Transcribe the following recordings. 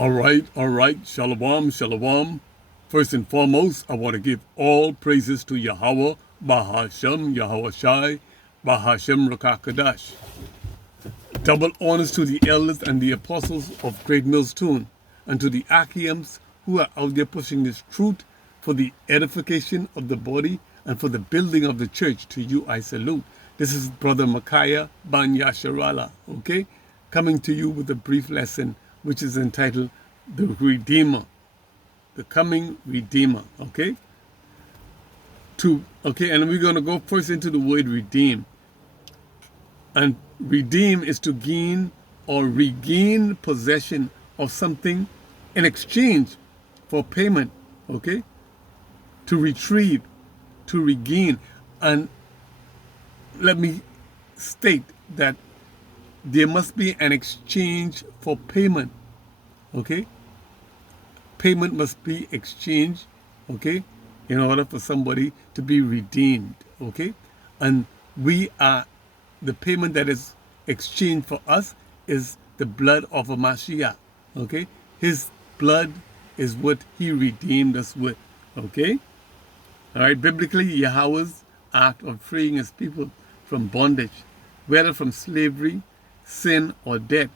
All right. Shalom, shalom. First and foremost, I want to give all praises to Yahweh, Bahashem, Yahweh Shai, Bahashem Rakakadash. Double honors to the elders and the apostles of Great Millstone, and to the Achians who are out there pushing this truth for the edification of the body and for the building of the church. To you I salute. This is Brother Micaiah Ban Yasharala, okay? Coming to you with a brief lesson which is entitled The Redeemer, the Coming Redeemer, okay? And we're going to go first into the word redeem. And redeem is to gain or regain possession of something in exchange for payment, okay? To retrieve, to regain. And let me state that there must be an exchange for payment, okay? Payment must be exchanged, okay, in order for somebody to be redeemed, okay? And the payment that is exchanged for us is the blood of a Mashiach, okay? His blood is what he redeemed us with, okay? All right, biblically, Yahweh's act of freeing his people from bondage, whether from slavery, sin, or death,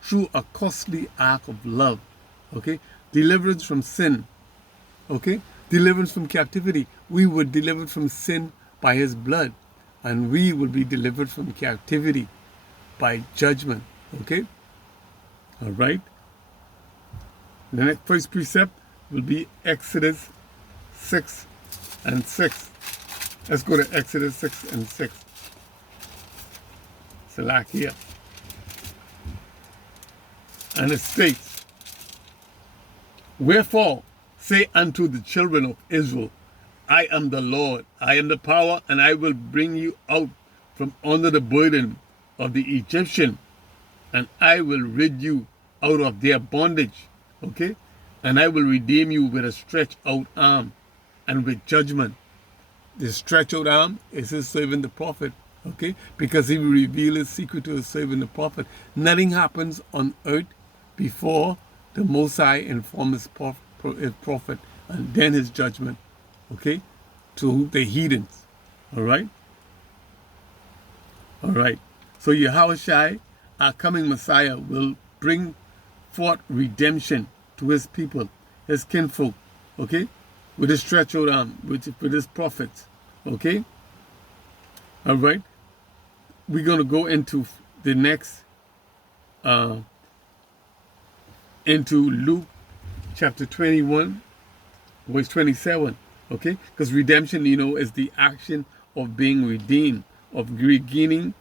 through a costly act of love, okay? Deliverance from sin, okay? Deliverance from captivity. We were delivered from sin by his blood, and we will be delivered from captivity by judgment, okay? All right? The next first precept will be Exodus 6 and 6. Let's go to Exodus 6 and 6. Salakia. And it states, Wherefore say unto the children of Israel, I am the Lord, I am the power, and I will bring you out from under the burden of the Egyptian, and I will rid you out of their bondage, okay? And I will redeem you with a stretched out arm and with judgment. The stretched out arm is his servant the prophet, okay? Because he will reveal his secret to his servant the prophet. Nothing happens on earth before the Most High informs his prophet, and then his judgment, okay, to the heathens, all right? All right. So Yahweh Shai, our coming Messiah, will bring forth redemption to his people, his kinfolk, okay, with his stretched out arm, with his prophets, okay? All right. We're going to go into the next, into Luke chapter 21, verse 27, okay? Because redemption, is the action of being redeemed, of regaining,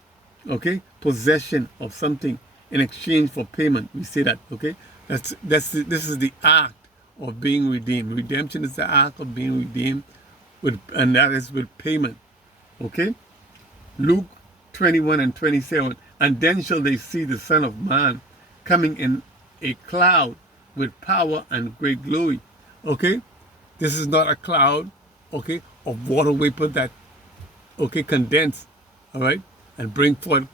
okay, possession of something in exchange for payment. We say that, okay? This is the act of being redeemed. Redemption is the act of being redeemed, and that is with payment, okay? Luke 21 and 27, and then shall they see the Son of Man coming in a cloud with power and great glory, okay? This is not a cloud, okay, of water vapor that, okay, condense, all right, and bring forth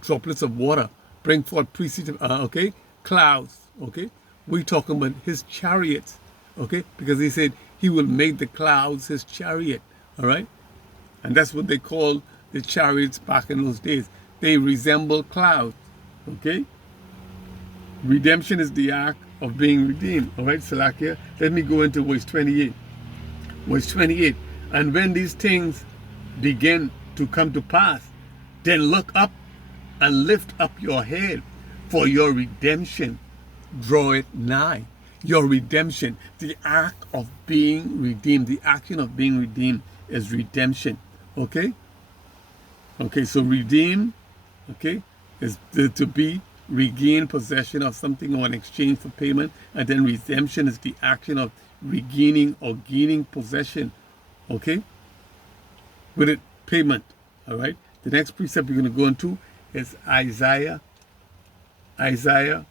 droplets of water, bring forth okay, clouds, okay? We're talking about his chariots, okay? Because he said he will make the clouds his chariot, all right? And that's what they call the chariots back in those days. They resemble clouds, okay? Redemption is the act of being redeemed, all right, Salakia? Let me go into verse 28. Verse 28, and when these things begin to come to pass, then look up and lift up your head, for your redemption draweth nigh. Your redemption, the act of being redeemed, the action of being redeemed is redemption, okay? Okay, so redeem, okay, is to be regain possession of something or in exchange for payment, and then redemption is the action of regaining or gaining possession, okay, with it payment, all right? The next precept we're going to go into is Isaiah 47,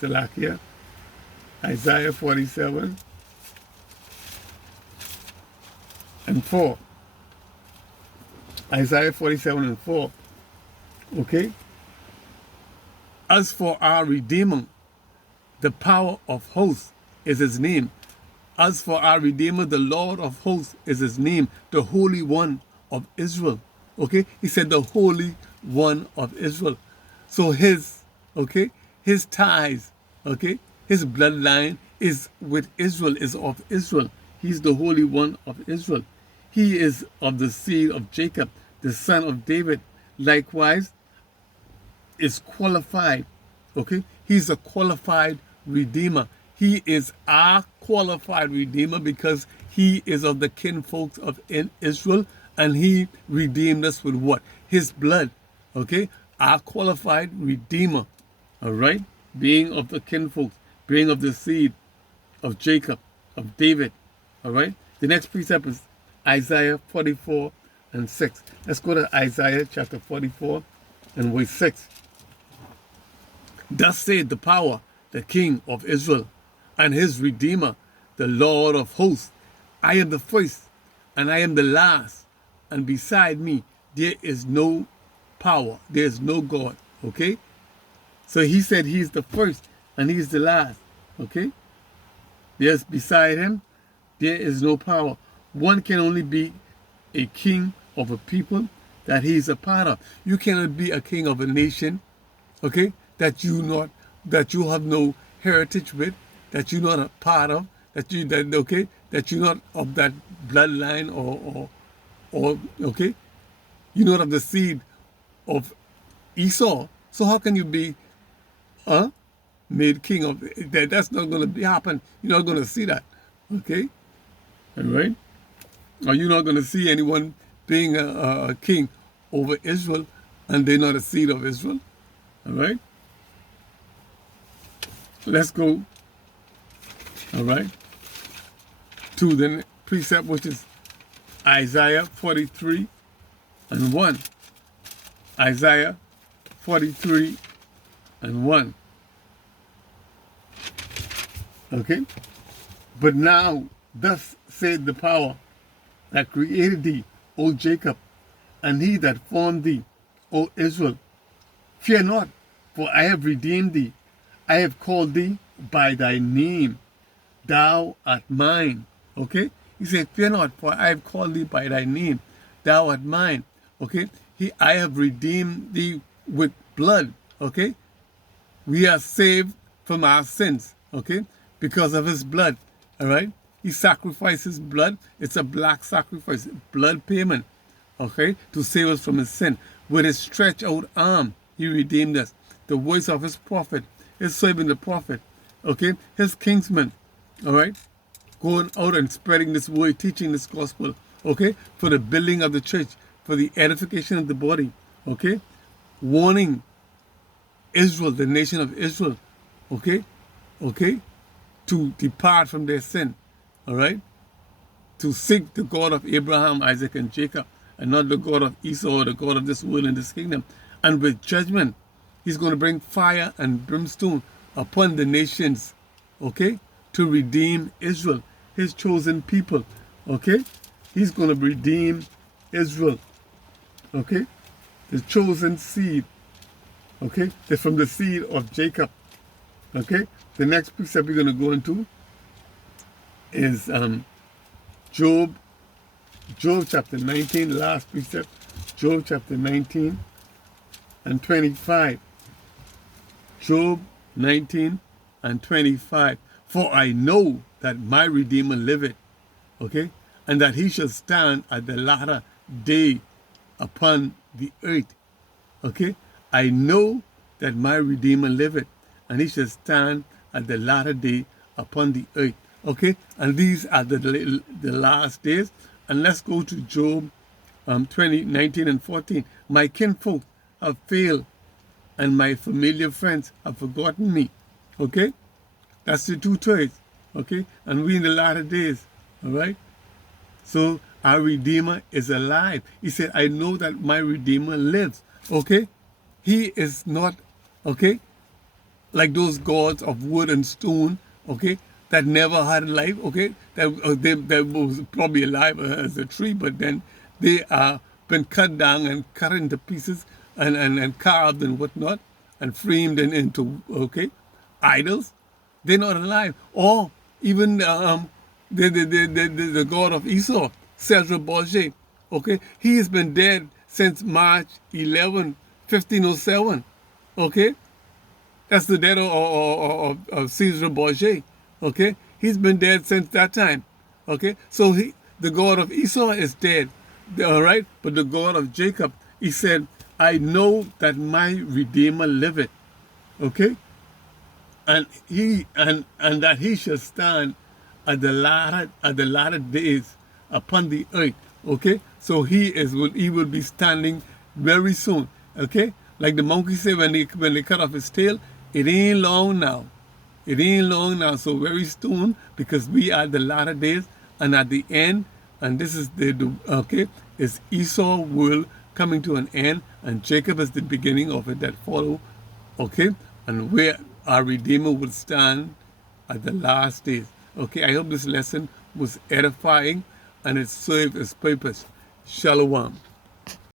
Salakia, Isaiah 47 and 4. Isaiah 47 and 4, okay? As for our Redeemer, the power of hosts is his name. As for our Redeemer, the Lord of hosts is his name, the Holy One of Israel. Okay? He said the Holy One of Israel. So his ties, okay, his bloodline is with Israel, is of Israel. He's the Holy One of Israel. He is of the seed of Jacob, the son of David. Likewise, is qualified. Okay? He's a qualified Redeemer. He is our qualified Redeemer because he is of the kinfolks of Israel, and he redeemed us with what? His blood. Okay? Our qualified Redeemer. All right? Being of the kinfolks, being of the seed of Jacob, of David. All right? The next precept is Isaiah 44 and 6. Let's go to Isaiah chapter 44 and verse 6. Thus saith the power, the King of Israel, and his Redeemer, the Lord of hosts. I am the first, and I am the last, and beside me there is no power, there is no God. Okay? So he said he's the first, and he's the last. Okay? There's beside him, there is no power. One can only be a king of a people that he's a part of. You cannot be a king of a nation, okay, that you have no heritage with, that you're not a part of, that you're not of that bloodline or okay, you're not of the seed of Esau. So how can you be made king of that? That's not going to happen. You're not going to see that. Okay? All right? Or you're not going to see anyone being a king over Israel and they're not a seed of Israel. All right? Let's go, all right, to the precept, which is Isaiah 43 and 1. Isaiah 43 and 1. Okay? But now, thus said the power that created thee, O Jacob, and he that formed thee, O Israel. Fear not, for I have redeemed thee. I have called thee by thy name. Thou art mine. Okay? He said, fear not, for I have called thee by thy name. Thou art mine. Okay? I have redeemed thee with blood. Okay? We are saved from our sins. Okay? Because of his blood. All right? He sacrificed his blood. It's a black sacrifice. Blood payment. Okay? To save us from his sin. With his stretched out arm, he redeemed us. The voice of his prophet, his servant the prophet, okay, his kinsman, all right, going out and spreading this word, teaching this gospel, okay, for the building of the church, for the edification of the body, okay, warning Israel, the nation of Israel, okay, to depart from their sin, all right, to seek the God of Abraham, Isaac, and Jacob, and not the God of Esau, or the God of this world and this kingdom, and with judgment, he's going to bring fire and brimstone upon the nations, okay, to redeem Israel, his chosen people, okay? He's going to redeem Israel, okay? The chosen seed, okay? They're from the seed of Jacob, okay? The next precept we're going to go into is Job chapter 19, last precept, Job chapter 19 and 25. Job 19 and 25. For I know that my Redeemer liveth, okay, and that he shall stand at the latter day upon the earth, okay. I know that my Redeemer liveth, and he shall stand at the latter day upon the earth, okay. And these are the last days. And let's go to Job 19 and 14. My kinfolk have failed, and my familiar friends have forgotten me. Okay? That's the 2 thirds. Okay? And we in the latter days. All right? So our Redeemer is alive. He said, I know that my Redeemer lives. Okay? He is not, okay, like those gods of wood and stone, okay, that never had life, okay? That was probably alive as a tree, but then they are been cut down and cut into pieces and carved and whatnot, and framed into, okay, idols, they're not alive. Or even the God of Esau, Cesar Borgia, okay, he has been dead since March 11, 1507, okay? That's the death of Caesar Borgia, okay? He's been dead since that time, okay? So the God of Esau is dead, all right? But the God of Jacob, he said, I know that my Redeemer liveth, okay? And that he shall stand at the latter days upon the earth, okay? So he will be standing very soon, okay? Like the monkey said when they cut off his tail, it ain't long now. It ain't long now. So very soon, because we are the latter days and at the end, and this is okay, is Esau world coming to an end, and Jacob is the beginning of it that follow, okay? And where our Redeemer will stand at the last days. Okay, I hope this lesson was edifying and it served its purpose. Shalom.